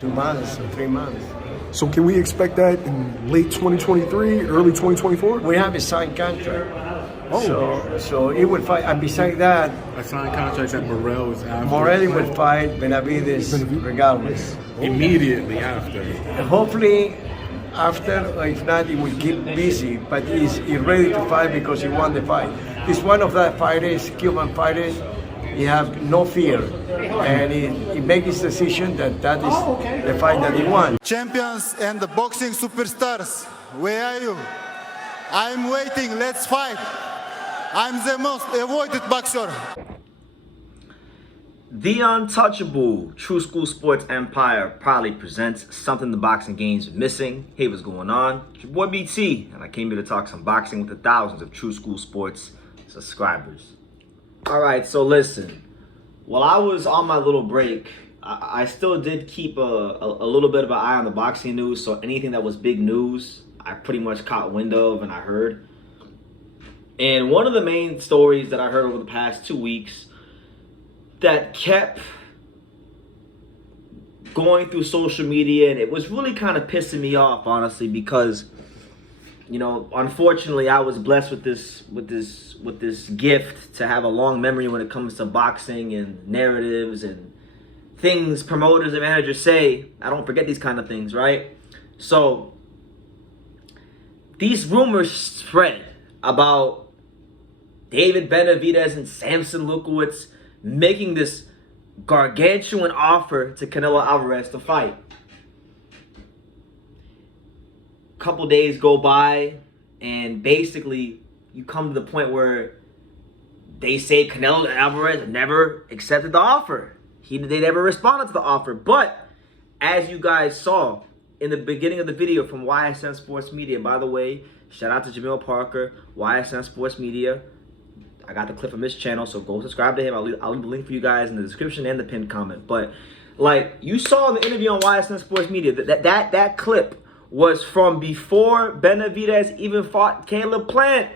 2 months or 3 months. So can we expect that in late 2023, early 2024? We have a signed contract. Oh. So he will fight. And besides that, A signed contract that Morrell is after. Morelli will fight Benavidez regardless. Immediately after. Hopefully, after, or if not, he will keep busy. But he's ready to fight because he won the fight. He's one of the fighters, Cuban fighters. He have no fear, and he make his decision that is the fight that he won. Champions and the boxing superstars, where are you? I'm waiting, let's fight. I'm the most avoided boxer. The untouchable True School Sports Empire proudly presents something the boxing games are missing. Hey, what's going on? It's your boy BT, and I came here to talk some boxing with the thousands of True School Sports subscribers. Alright, so listen, while I was on my little break, I still did keep a little bit of an eye on the boxing news, so anything that was big news, I pretty much caught wind of and I heard. And one of the main stories that I heard over the past 2 weeks that kept going through social media, and it was really kind of pissing me off, honestly, because you know, unfortunately, I was blessed with this gift to have a long memory when it comes to boxing and narratives and things promoters and managers say. I don't forget these kind of things, right? So these rumors spread about David Benavidez and Sampson David making this gargantuan offer to Canelo Alvarez to fight. Couple days go by, and basically you come to the point where they say Canelo Alvarez never accepted the offer. They never responded to the offer. But as you guys saw in the beginning of the video from YSN Sports Media, by the way, shout out to Jamil Parker, YSN Sports Media. I got the clip from his channel, so go subscribe to him. I'll leave the link for you guys in the description and the pinned comment. But like you saw in the interview on YSN Sports Media, that clip was from before Benavidez even fought Caleb Plant.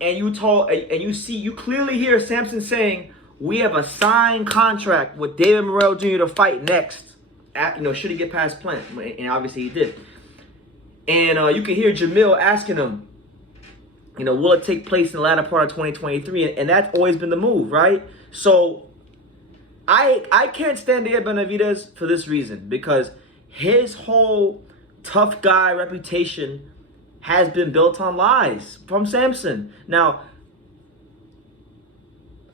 And you clearly hear Sampson saying, we have a signed contract with David Morrell Jr. to fight next. Should he get past Plant? And obviously he did. And you can hear Jamil asking him, will it take place in the latter part of 2023? And that's always been the move, right? So I can't stand David Benavidez for this reason, because his whole tough guy reputation has been built on lies from Sampson. Now,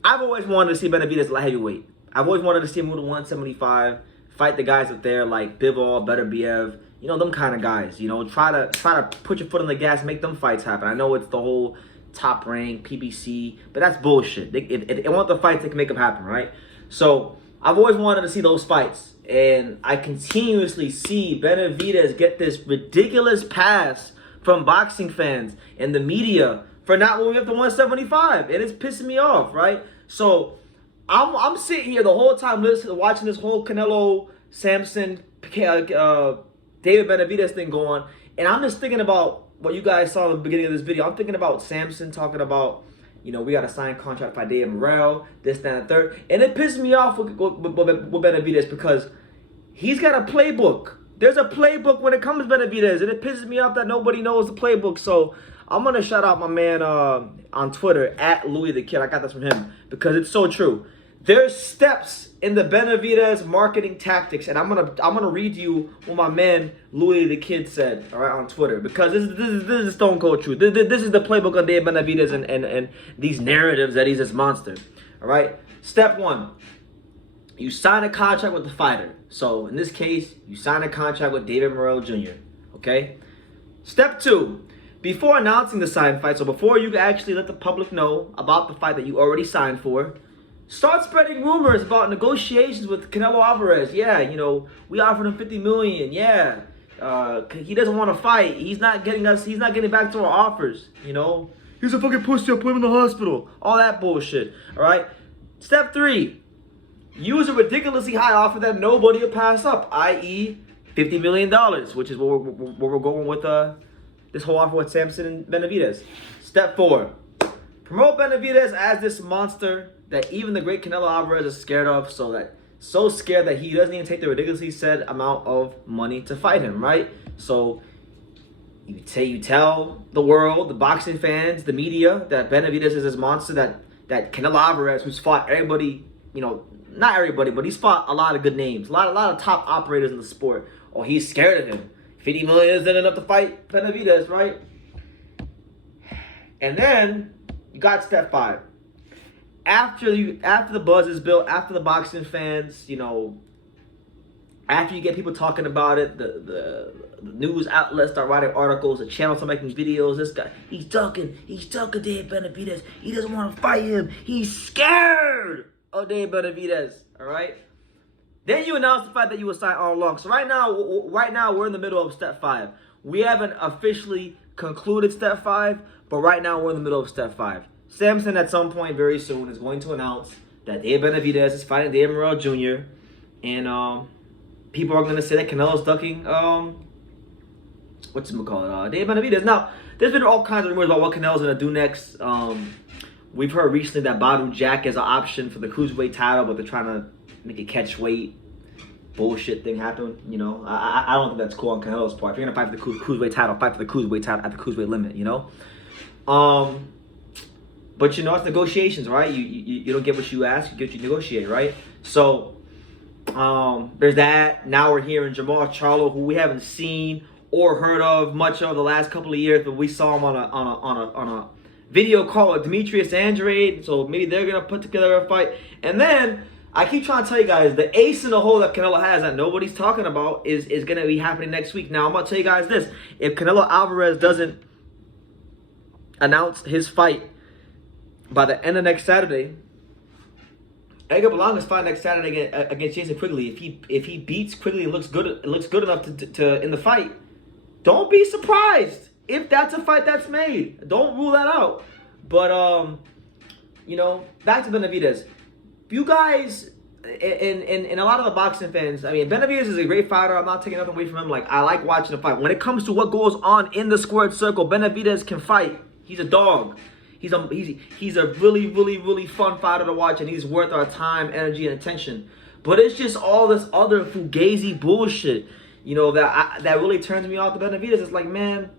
I've always wanted to see Benavidez light heavyweight. I've always wanted to see him move to 175, fight the guys up there like Bivol, Beterbiev, them kind of guys. Try to put your foot on the gas, make them fights happen. I know it's the whole top rank, PBC, but that's bullshit. If they want the fights, they can make them happen, right? So I've always wanted to see those fights. And I continuously see Benavidez get this ridiculous pass from boxing fans and the media for not moving up to 175. And it's pissing me off, right? So I'm sitting here the whole time watching this whole Canelo, Sampson, David Benavidez thing go on. And I'm just thinking about what you guys saw in the beginning of this video. I'm thinking about Sampson talking about, we got a signed contract by David Morrell, this, that, and the third. And it pisses me off with Benavidez because he's got a playbook. There's a playbook when it comes to Benavidez, and it pisses me off that nobody knows the playbook. So I'm going to shout out my man on Twitter, at Louis the Kid. I got this from him because it's so true. There's steps in the Benavidez marketing tactics, and I'm gonna read you what my man Louis the Kid said, all right, on Twitter, because this is stone cold truth. This is the playbook on David Benavidez and these narratives that he's this monster. All right. Step 1, you sign a contract with the fighter. So in this case, you sign a contract with David Morrell Jr. Okay. Step 2, before announcing the signed fight, so before you actually let the public know about the fight that you already signed for, start spreading rumors about negotiations with Canelo Alvarez. Yeah, we offered him $50 million. Yeah, he doesn't want to fight. He's not getting back to our offers. He's a fucking pussy. I'll put him in the hospital. All that bullshit. All right. Step 3, use a ridiculously high offer that nobody will pass up, i.e., $50 million, which is where we're going with this whole offer with Sampson and Benavidez. Step 4, promote Benavidez as this monster that even the great Canelo Alvarez is scared of, so that so scared that he doesn't even take the ridiculously said amount of money to fight him, right? So you tell the world, the boxing fans, the media, that Benavidez is this monster, that Canelo Alvarez, who's fought everybody, not everybody, but he's fought a lot of good names, a lot of top operators in the sport. Oh, he's scared of him. 50 million isn't enough to fight Benavidez, right? And then you got step 5. After the buzz is built, after the boxing fans, after you get people talking about it, the news outlets start writing articles, the channels are making videos. This guy, he's ducking David Benavidez. He doesn't want to fight him. He's scared of David Benavidez. All right. Then you announce the fact that you will sign all along. So right now we're in the middle of step 5. We haven't officially concluded step 5, but right now we're in the middle of step 5. Sampson at some point very soon is going to announce that David Benavidez is fighting David Morrell Jr. And people are going to say that Canelo's ducking David Benavidez. Now, there's been all kinds of rumors about what Canelo's going to do next. We've heard recently that Badu Jack is an option for the cruiserweight title, but they're trying to make it catch weight. Bullshit thing happen. I don't think that's cool on Canelo's part. If you're going to fight for the cruiserweight title, fight for the cruiserweight title at the cruiserweight limit, But it's negotiations, right? You don't get what you ask, you get what you negotiate, right? So there's that. Now we're hearing Jamal Charlo, who we haven't seen or heard of much of the last couple of years, but we saw him on a video call with Demetrius Andrade. So maybe they're gonna put together a fight. And then I keep trying to tell you guys, the ace in the hole that Canelo has that nobody's talking about is gonna be happening next week. Now I'm gonna tell you guys this: if Canelo Alvarez doesn't announce his fight by the end of next Saturday, Edgar Berlanga's fight next Saturday against Jason Quigley. If he beats Quigley and looks good enough to in the fight, don't be surprised if that's a fight that's made. Don't rule that out. But back to Benavidez. You guys and a lot of the boxing fans, I mean, Benavidez is a great fighter. I'm not taking nothing away from him. Like, I like watching the fight. When it comes to what goes on in the squared circle, Benavidez can fight. He's a dog. He's a really, really, really fun fighter to watch, and he's worth our time, energy, and attention. But it's just all this other fugazi bullshit, that really turns me off to Benavidez. It's like, man,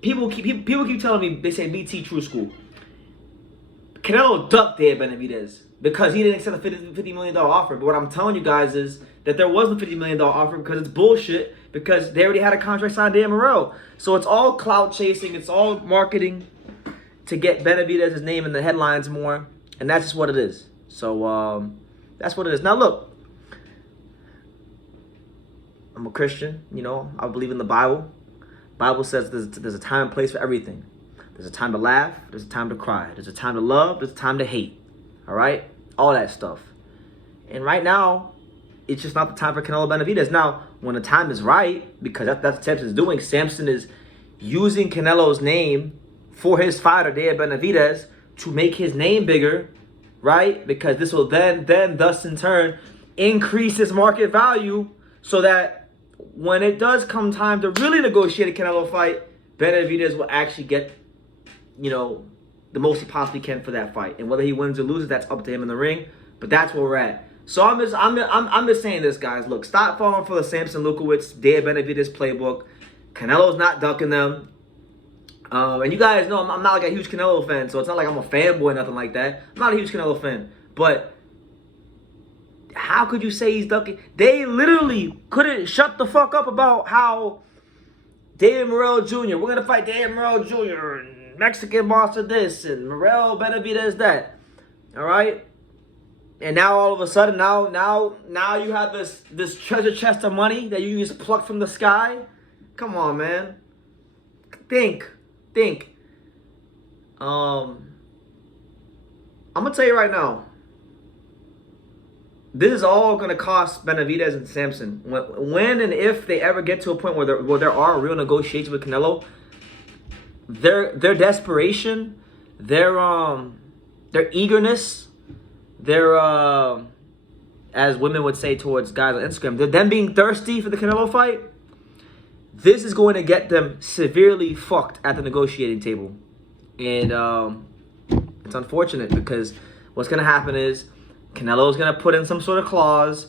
people keep telling me, they say BT True School. Canelo ducked David Benavidez because he didn't accept a $50 million offer. But what I'm telling you guys is that there wasn't a $50 million offer because it's bullshit, because they already had a contract signed David Morrell. So it's all clout chasing. It's all marketing to get Benavidez's name in the headlines more. And that's just what it is. So that's what it is. Now look, I'm a Christian, I believe in the Bible. Bible says there's a time and place for everything. There's a time to laugh, there's a time to cry. There's a time to love, there's a time to hate. All right? All that stuff. And right now, it's just not the time for Canelo Benavidez. Now, when the time is right, because that's what Sampson's doing, Sampson is using Canelo's name for his fighter, David Benavidez, to make his name bigger, right? Because this will then thus in turn, increase his market value so that when it does come time to really negotiate a Canelo fight, Benavidez will actually get, the most he possibly can for that fight. And whether he wins or loses, that's up to him in the ring. But that's where we're at. So I'm just saying this, guys. Look, stop falling for the Sampson Lukowicz, David Benavidez playbook. Canelo's not ducking them. And you guys know I'm not like a huge Canelo fan, so it's not like I'm a fanboy or nothing like that. I'm not a huge Canelo fan. But how could you say he's ducking? They literally couldn't shut the fuck up about how David Morrell Jr., we're going to fight David Morrell Jr., and Mexican monster this, and Morrell Benavidez that. All right? And now all of a sudden, now you have this treasure chest of money that you just plucked from the sky. Come on, man. Think. I'm gonna tell you right now. This is all gonna cost Benavidez and Sampson. When and if they ever get to a point where there are real negotiations with Canelo, their desperation, their eagerness, their as women would say towards guys on Instagram, them being thirsty for the Canelo fight, this is going to get them severely fucked at the negotiating table. And it's unfortunate because what's going to happen is Canelo's going to put in some sort of clause.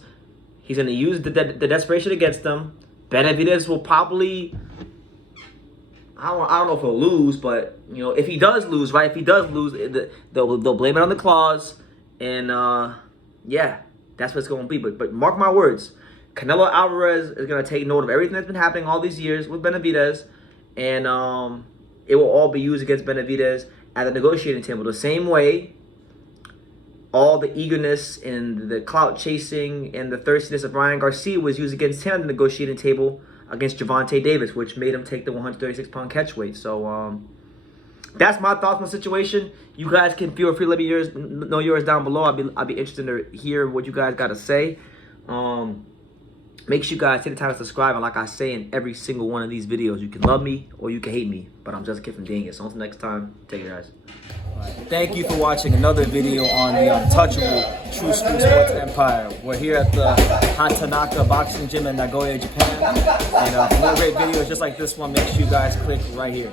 He's going to use the desperation against them. Benavidez will probably, I don't know if he'll lose, but, you know, if he does lose, right? If he does lose, they'll blame it on the clause. And, yeah, that's what it's going to be. But mark my words, Canelo Alvarez is going to take note of everything that's been happening all these years with Benavidez. And it will all be used against Benavidez at the negotiating table. The same way all the eagerness and the clout chasing and the thirstiness of Ryan Garcia was used against him at the negotiating table against Gervonta Davis, which made him take the 136-pound catch weight. So that's my thoughts on the situation. You guys can feel free to let me know yours down below. I'd be interested to hear what you guys got to say. Make sure you guys take the time to subscribe. And like I say in every single one of these videos, you can love me or you can hate me. But I'm just a kid from Dingus. So until next time, take care, guys. Thank you for watching another video on the untouchable True School Sports Empire. We're here at the Hatanaka Boxing Gym in Nagoya, Japan. And for more great videos just like this one, make sure you guys click right here.